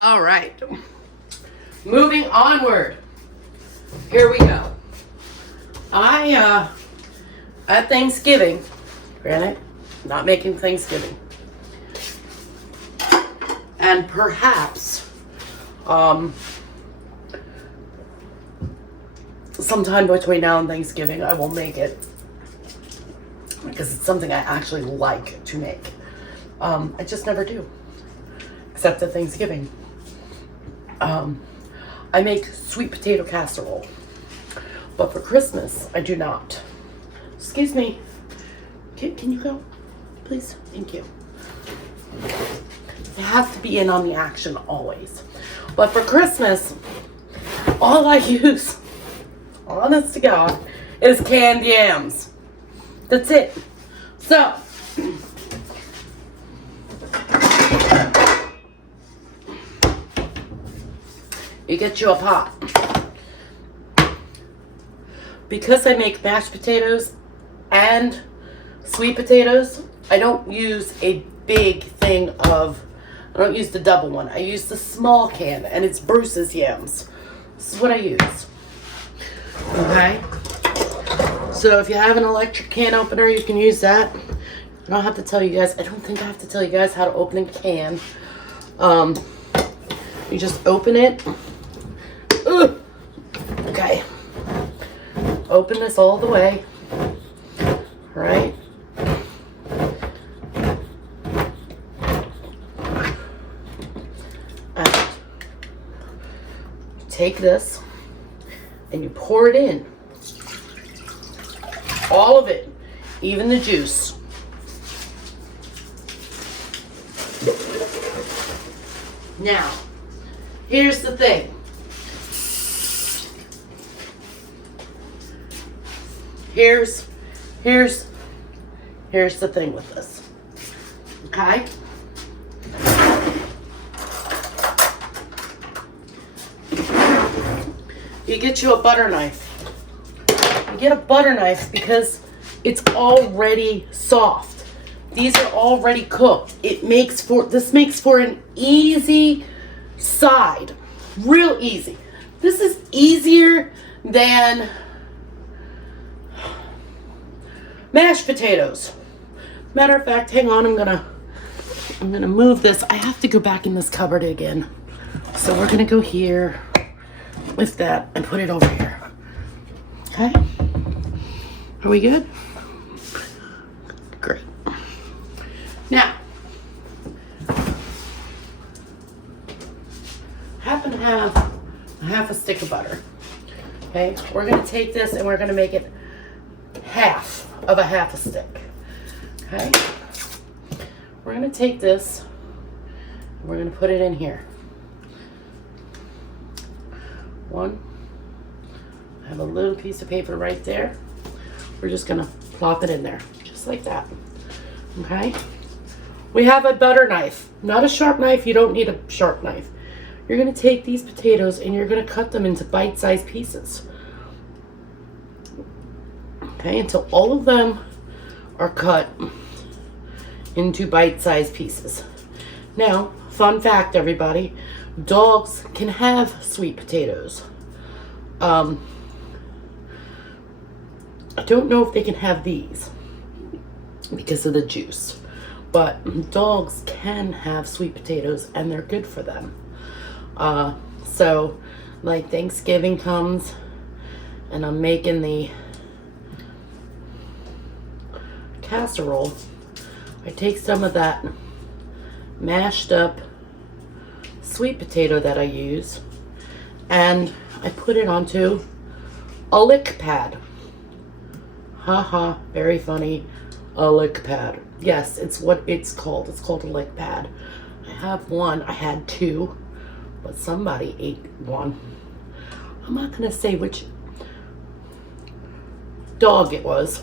All right, moving onward. Here we go. At Thanksgiving, granted, not making Thanksgiving, and perhaps, sometime between now and Thanksgiving, I will make it because it's something I actually like to make. I just never do, except at Thanksgiving. I make sweet potato casserole, but for Christmas, I do not. Excuse me. Can you go, please? Thank you. You have to be in on the action always. But for Christmas, all I use, honest to God, is canned yams. That's it. So, you get you a pot. Because I make mashed potatoes and sweet potatoes, I don't use a big thing of, I don't use the double one. I use the small can, and it's Bruce's Yams. This is what I use. Okay? So if you have an electric can opener, you can use that. I don't have to tell you guys, I don't think I have to tell you guys how to open a can. You just open it. Ugh. Okay. Open this all the way. Right? And you take this and you pour it in. All of it, even the juice. Now, here's the thing. Here's the thing with this. Okay? You get you a butter knife. You get a butter knife because it's already soft. These are already cooked. This makes for an easy side. Real easy. This is easier than mashed potatoes. Matter of fact, hang on, I'm gonna move this. I have to go back in this cupboard again. So we're gonna go here with that and put it over here. Okay? Are we good? Great. Now, happen to have a half a stick of butter. Okay? We're gonna take this and we're gonna make it half of a half a stick. Okay? We're gonna take this and we're gonna put it in here. One. I have a little piece of paper right there. We're just gonna plop it in there, just like that. Okay? We have a butter knife, not a sharp knife. You don't need a sharp knife. You're gonna take these potatoes and you're gonna cut them into bite-sized pieces. Okay, until all of them are cut into bite-sized pieces. Now, fun fact, everybody, dogs can have sweet potatoes. I don't know if they can have these because of the juice, but dogs can have sweet potatoes and they're good for them. So, like Thanksgiving comes and I'm making the casserole, I take some of that mashed up sweet potato that I use and I put it onto a lick pad. Haha, very funny. A lick pad. Yes, it's what it's called. It's called a lick pad. I have one. I had two, but somebody ate one. I'm not gonna say which dog it was.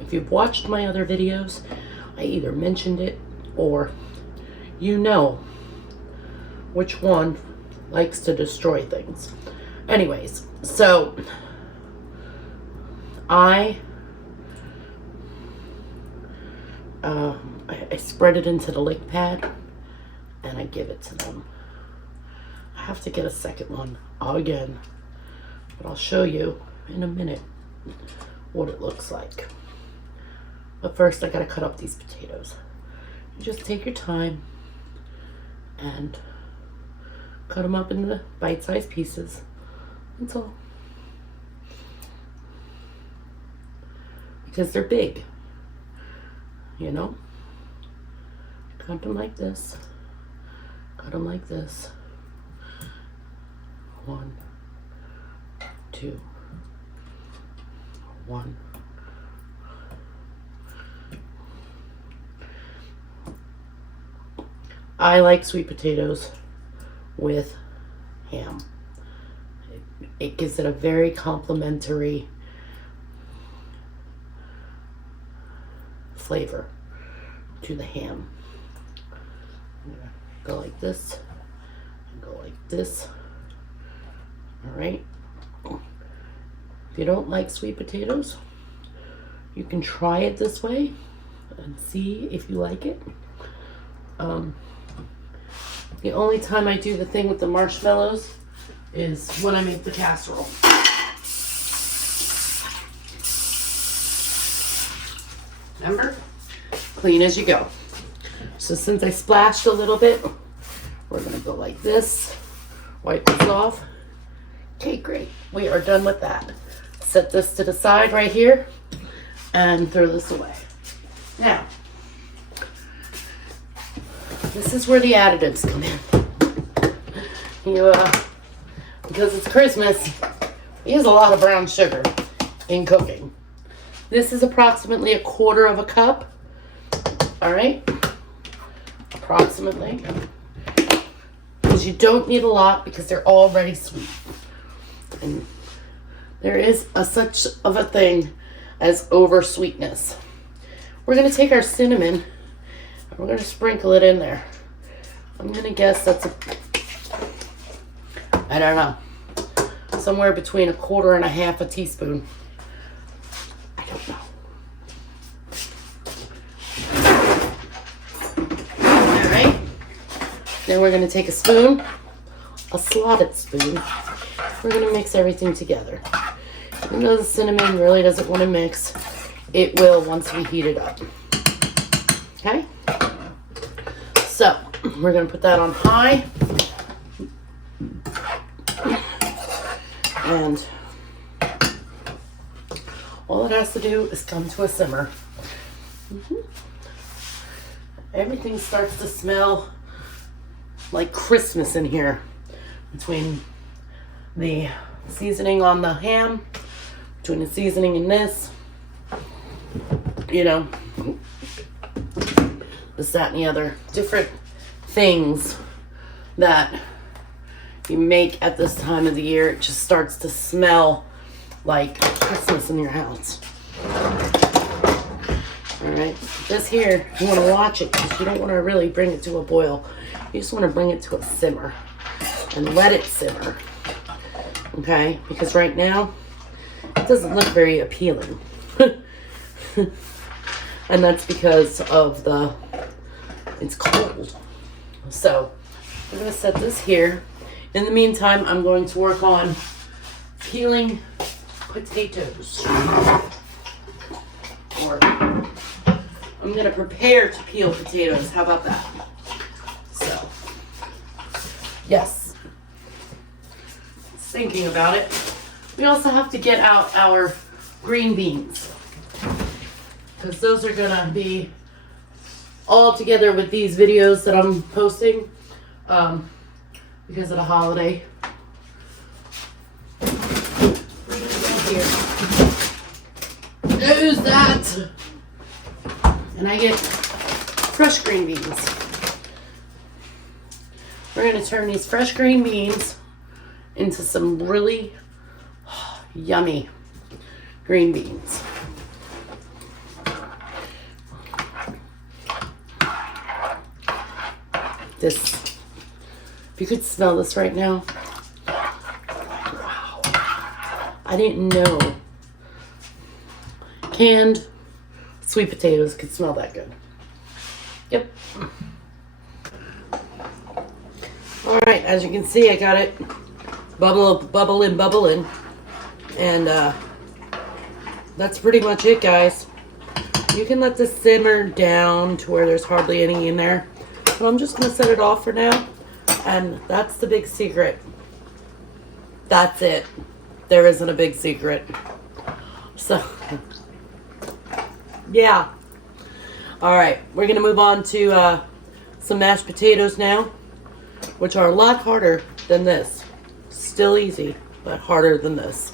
If you've watched my other videos, I either mentioned it or you know which one likes to destroy things. Anyways, so I spread it into the lick pad and I give it to them. I have to get a second one again, but I'll show you in a minute what it looks like. But first I gotta cut up these potatoes. You just take your time and cut them up into bite-sized pieces. That's all. Because they're big, you know? Cut them like this. Cut them like this. 1, 2, 1. I like sweet potatoes with ham. It gives it a very complimentary flavor to the ham. I'm gonna go like this and go like this. All right. If you don't like sweet potatoes, you can try it this way and see if you like it. The only time I do the thing with the marshmallows is when I make the casserole. Remember? Clean as you go. So since I splashed a little bit, we're gonna go like this, wipe this off. Okay, great. We are done with that. Set this to the side right here and throw this away. Now, this is where the additives come in. Because it's Christmas, we use a lot of brown sugar in cooking. This is approximately 1/4 cup. All right, approximately. Because you don't need a lot because they're already sweet. And there is such of a thing as over sweetness. We're gonna take our cinnamon and we're gonna sprinkle it in there. I'm gonna guess that's I don't know, somewhere between 1/4 and 1/2 teaspoon. I don't know. All right. Then we're gonna take a spoon, a slotted spoon. We're gonna mix everything together. Even though the cinnamon really doesn't want to mix, it will once we heat it up. Okay? So, we're gonna put that on high. And all it has to do is come to a simmer. Everything starts to smell like Christmas in here between the seasoning on the ham, between the seasoning in this, you know, this, that, and the other different things that you make at this time of the year. It just starts to smell like Christmas in your house. All right, this here, you want to watch it because you don't want to really bring it to a boil. You just want to bring it to a simmer and let it simmer. Okay, because right now it doesn't look very appealing. And that's because of it's cold. So I'm going to set this here. In the meantime, I'm going to work on peeling potatoes. Or I'm going to prepare to peel potatoes. How about that? So, yes. Thinking about it. We also have to get out our green beans, because those are going to be all together with these videos that I'm posting because of the holiday. Here. Who's that? And I get fresh green beans. We're going to turn these fresh green beans into some really yummy green beans. This, if you could smell this right now. Wow. I didn't know canned sweet potatoes could smell that good. Yep. All right, as you can see, I got it bubbling. And that's pretty much it, guys. You can let this simmer down to where there's hardly any in there. So I'm just going to set it off for now. And that's the big secret. That's it. There isn't a big secret. So, yeah. All right, we're going to move on to some mashed potatoes now, which are a lot harder than this. Still easy, but harder than this.